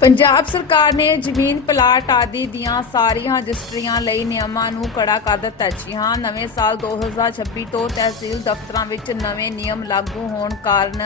ਪੰਜਾਬ ਸਰਕਾਰ ਨੇ ਜ਼ਮੀਨ ਪਲਾਟ ਆਦਿ ਦੀਆਂ ਸਾਰੀਆਂ ਰਜਿਸਟਰੀਆਂ ਲਈ ਨਿਯਮਾਂ ਨੂੰ ਕੜਾ ਕਰ ਦਿੱਤਾ ਜੀ ਹਾਂ। ਨਵੇਂ ਸਾਲ 2026 ਤੋਂ ਤਹਿਸੀਲ ਦਫ਼ਤਰਾਂ ਵਿੱਚ ਨਵੇਂ ਨਿਯਮ ਲਾਗੂ ਹੋਣ ਕਾਰਨ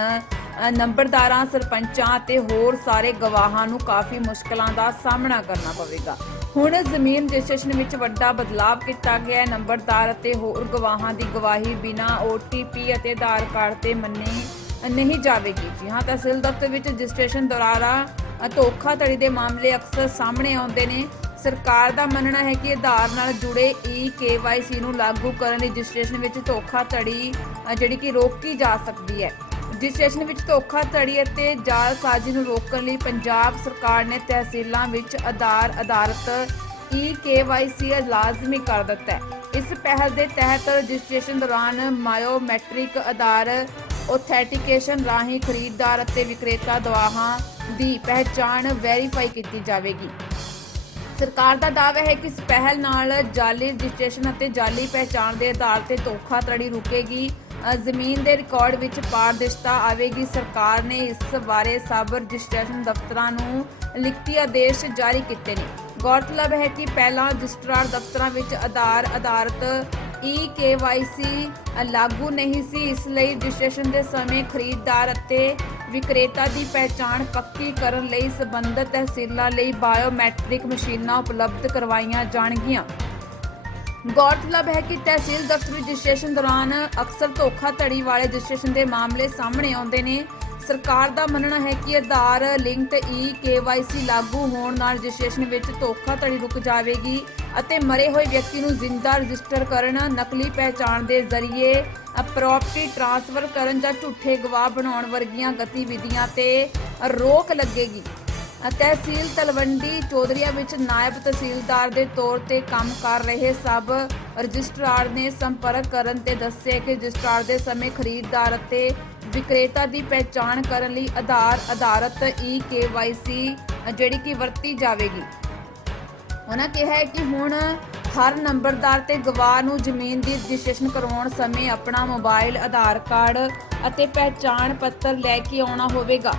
ਨੰਬਰਦਾਰਾਂ, ਸਰਪੰਚਾਂ ਅਤੇ ਹੋਰ ਸਾਰੇ ਗਵਾਹਾਂ ਨੂੰ ਕਾਫੀ ਮੁਸ਼ਕਲਾਂ ਦਾ ਸਾਹਮਣਾ ਕਰਨਾ ਪਵੇਗਾ। ਹੁਣ ਜ਼ਮੀਨ ਰਜਿਸਟ੍ਰੇਸ਼ਨ ਵਿੱਚ ਵੱਡਾ ਬਦਲਾਅ ਕੀਤਾ ਗਿਆ ਹੈ। ਨੰਬਰਦਾਰ ਅਤੇ ਹੋਰ ਗਵਾਹਾਂ ਦੀ ਗਵਾਹੀ ਬਿਨਾਂ OTP ਅਤੇ ਆਧਾਰ ਕਾਰਡ ਤੇ ਮੰਨੀ ਨਹੀਂ ਜਾਵੇਗੀ। ਜੀ ਹਾਂ, ਤਹਿਸੀਲ ਦਫ਼ਤਰ ਵਿੱਚ ਰਜਿਸਟ੍ਰੇਸ਼ਨ ਦੌਰਾਨ ਧੋਖਾਧੜੀ ਦੇ ਮਾਮਲੇ ਅਕਸਰ ਸਾਹਮਣੇ ਆਉਂਦੇ ਨੇ। ਸਰਕਾਰ ਦਾ ਮੰਨਣਾ ਹੈ ਕਿ ਆਧਾਰ ਨਾਲ ਜੁੜੇ ਈ KYC ਨੂੰ ਲਾਗੂ ਕਰਨ ਲਈ ਰਜਿਸਟ੍ਰੇਸ਼ਨ ਵਿੱਚ ਧੋਖਾਧੜੀ ਜਿਹੜੀ ਕਿ ਰੋਕੀ ਜਾ ਸਕਦੀ ਹੈ। ਰਜਿਸਟ੍ਰੇਸ਼ਨ ਵਿੱਚ ਧੋਖਾਧੜੀ ਅਤੇ ਜਾਲਸਾਜ਼ੀ ਨੂੰ ਰੋਕਣ ਲਈ ਪੰਜਾਬ ਸਰਕਾਰ ਨੇ ਤਹਿਸੀਲਾਂ ਵਿੱਚ ਆਧਾਰ ਆਧਾਰਿਤ ਈ KYC ਲਾਜ਼ਮੀ ਕਰ ਦਿੱਤਾ ਹੈ। ਇਸ ਪਹਿਲ ਦੇ ਤਹਿਤ ਰਜਿਸਟ੍ਰੇਸ਼ਨ ਦੌਰਾਨ ਬਾਇਓਮੈਟ੍ਰਿਕ ਆਧਾਰ ਔਥੈਂਟੀਕੇਸ਼ਨ ਰਾਹੀਂ ਖਰੀਦਦਾਰ ਅਤੇ ਵਿਕਰੇਤਾ ਦਵਾਹਾਂ ਦੀ ਪਹਿਚਾਣ ਵੈਰੀਫਾਈ ਕੀਤੀ ਜਾਵੇਗੀ। ਸਰਕਾਰ ਦਾ ਦਾਅਵਾ ਹੈ ਕਿ ਇਸ ਪਹਿਲ ਨਾਲ ਜਾਲੀ ਰਜਿਸਟ੍ਰੇਸ਼ਨ ਅਤੇ ਜਾਲੀ ਪਹਿਚਾਣ ਦੇ ਆਧਾਰ ਤੇ ਧੋਖਾਧੜੀ ਰੁਕੇਗੀ। ਜ਼ਮੀਨ ਦੇ ਰਿਕਾਰਡ ਵਿੱਚ ਪਾਰਦਰਸ਼ਤਾ ਆਵੇਗੀ। ਸਰਕਾਰ ਨੇ ਇਸ ਬਾਰੇ ਸਭ ਰਜਿਸਟ੍ਰੇਸ਼ਨ ਦਫ਼ਤਰਾਂ ਨੂੰ ਲਿਖਤੀ ਆਦੇਸ਼ ਜਾਰੀ ਕੀਤੇ ਨੇ। ਗੌਰਤਲਬ ਹੈ ਕਿ ਪਹਿਲਾਂ ਰਜਿਸਟਰਾਰ ਦਫ਼ਤਰਾਂ ਵਿੱਚ ਆਧਾਰ ਆਧਾਰਤ ਈ KYC ਲਾਗੂ ਨਹੀਂ ਸੀ, ਇਸ ਲਈ ਰਜਿਸਟ੍ਰੇਸ਼ਨ ਦੇ ਸਮੇਂ ਖਰੀਦਦਾਰ ਅਤੇ ਵਿਕਰੇਤਾ ਦੀ ਪਹਿਚਾਣ ਪੱਕੀ ਕਰਨ ਲਈ ਸਬੰਧਤ ਤਹਿਸੀਲਾਂ ਲਈ ਬਾਇਓਮੈਟ੍ਰਿਕ ਮਸ਼ੀਨਾਂ ਉਪਲਬਧ ਕਰਵਾਈਆਂ ਜਾਣਗੀਆਂ। ਗੌਰਤਲਬ ਹੈ ਕਿ ਤਹਿਸੀਲ ਦਫ਼ਤਰ ਰਜਿਸਟ੍ਰੇਸ਼ਨ ਦੌਰਾਨ ਅਕਸਰ ਧੋਖਾਧੜੀ ਵਾਲੇ ਰਜਿਸਟ੍ਰੇਸ਼ਨ ਦੇ ਮਾਮਲੇ ਸਾਹਮਣੇ ਆਉਂਦੇ ਨੇ। ਸਰਕਾਰ ਦਾ ਮੰਨਣਾ ਹੈ ਕਿ ਆਧਾਰ ਲਿੰਕਡ ਈ KYC ਲਾਗੂ ਹੋਣ ਨਾਲ ਰਜਿਸਟ੍ਰੇਸ਼ਨ ਵਿੱਚ ਧੋਖਾਧੜੀ ਰੁਕ ਜਾਵੇਗੀ। ਅਤੇ ਮਰੇ ਹੋਏ ਵਿਅਕਤੀ ਨੂੰ ਜ਼ਿੰਦਾ ਰਜਿਸਟਰ ਕਰਨ, ਨਕਲੀ ਪਹਿਚਾਣ ਦੇ ਜ਼ਰੀਏ ਪ੍ਰਾਪਰਟੀ ਟ੍ਰਾਂਸਫਰ ਕਰਨ ਜਾਂ ਝੂਠੇ ਗਵਾਹ ਬਣਾਉਣ ਵਰਗੀਆਂ ਗਤੀਵਿਧੀਆਂ ਤੇ ਰੋਕ ਲੱਗੇਗੀ। ਤਹਿਸੀਲ ਤਲਵੰਡੀ ਚੌਧਰੀਆ ਵਿੱਚ ਨਾਇਬ ਤਹਿਸੀਲਦਾਰ ਦੇ ਤੌਰ ਤੇ ਕੰਮ ਕਰ ਰਹੇ ਸਬ ਰਜਿਸਟਰਾਰ ਨੇ ਸੰਪਰਕ ਕਰਨ ਤੇ ਦੱਸਿਆ ਕਿ ਰਜਿਸਟਰਾਰ ਦੇ ਸਮੇਂ ਖਰੀਦਦਾਰ ਅਤੇ ਵਿਕਰੇਤਾ ਦੀ ਪਹਿਚਾਣ ਕਰਨ ਲਈ ਆਧਾਰ ਆਧਾਰਿਤ ਈ KYC ਜਿਹੜੀ ਕਿ ਵਰਤੀ ਜਾਵੇਗੀ। ਉਹਨਾਂ ਕਿਹਾ ਹੈ ਕਿ ਹੁਣ ਹਰ ਨੰਬਰਦਾਰ ਤੇ ਗਵਾਹ ਨੂੰ ਜ਼ਮੀਨ ਦੀ ਰਜਿਸਟ੍ਰੇਸ਼ਨ ਕਰਵਾਉਣ ਸਮੇਂ ਆਪਣਾ ਮੋਬਾਈਲ, ਆਧਾਰ ਕਾਰਡ ਅਤੇ ਪਹਿਚਾਣ ਪੱਤਰ ਲੈ ਕੇ ਆਉਣਾ ਹੋਵੇਗਾ।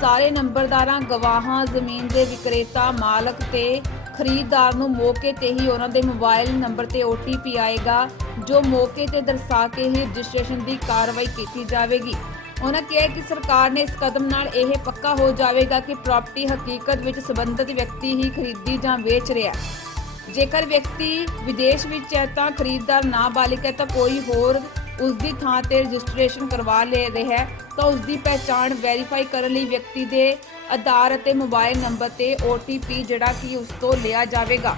ਸਾਰੇ ਨੰਬਰਦਾਰਾਂ, ਗਵਾਹਾਂ, ਜ਼ਮੀਨ ਦੇ ਵਿਕਰੇਤਾ, ਮਾਲਕ ਤੇ ਖਰੀਦਦਾਰ ਨੂੰ ਮੌਕੇ ਤੇ ਹੀ ਉਹਨਾਂ ਦੇ ਮੋਬਾਈਲ ਨੰਬਰ ਤੇ OTP ਆਏਗਾ, ਜੋ ਮੌਕੇ ਤੇ ਦਰਸਾ ਕੇ ਹੀ ਰਜਿਸਟ੍ਰੇਸ਼ਨ ਦੀ ਕਾਰਵਾਈ ਕੀਤੀ ਜਾਵੇਗੀ। ਉਹਨਾਂ ਕਿਹਾ ਕਿ ਸਰਕਾਰ ਨੇ ਇਸ ਕਦਮ ਨਾਲ ਇਹ ਪੱਕਾ ਹੋ ਜਾਵੇਗਾ ਕਿ ਪ੍ਰਾਪਰਟੀ ਹਕੀਕਤ ਵਿੱਚ ਸੰਬੰਧਿਤ ਵਿਅਕਤੀ ਹੀ ਖਰੀਦੀ ਜਾਂ ਵੇਚ ਰਿਹਾ ਹੈ। ਜੇਕਰ ਵਿਅਕਤੀ ਵਿਦੇਸ਼ ਵਿੱਚ ਹੈ ਤਾਂ ਖਰੀਦਦਾਰ ਨਾਬਾਲਿਗ ਹੈ ਤਾਂ ਕੋਈ ਹੋਰ ਉਸ ਦੀ ਥਾਂ ਤੇ ਰਜਿਸਟ੍ਰੇਸ਼ਨ ਕਰਵਾ ਲੈ ਰਿਹਾ ਹੈ ਤਾਂ ਉਸ ਦੀ ਪਹਿਚਾਣ ਵੈਰੀਫਾਈ ਕਰਨ ਲਈ ਵਿਅਕਤੀ ਦੇ ਆਧਾਰ ਅਤੇ ਮੋਬਾਈਲ ਨੰਬਰ ਤੇ OTP ਜਿਹੜਾ ਕਿ ਉਸ ਤੋਂ ਲਿਆ ਜਾਵੇਗਾ।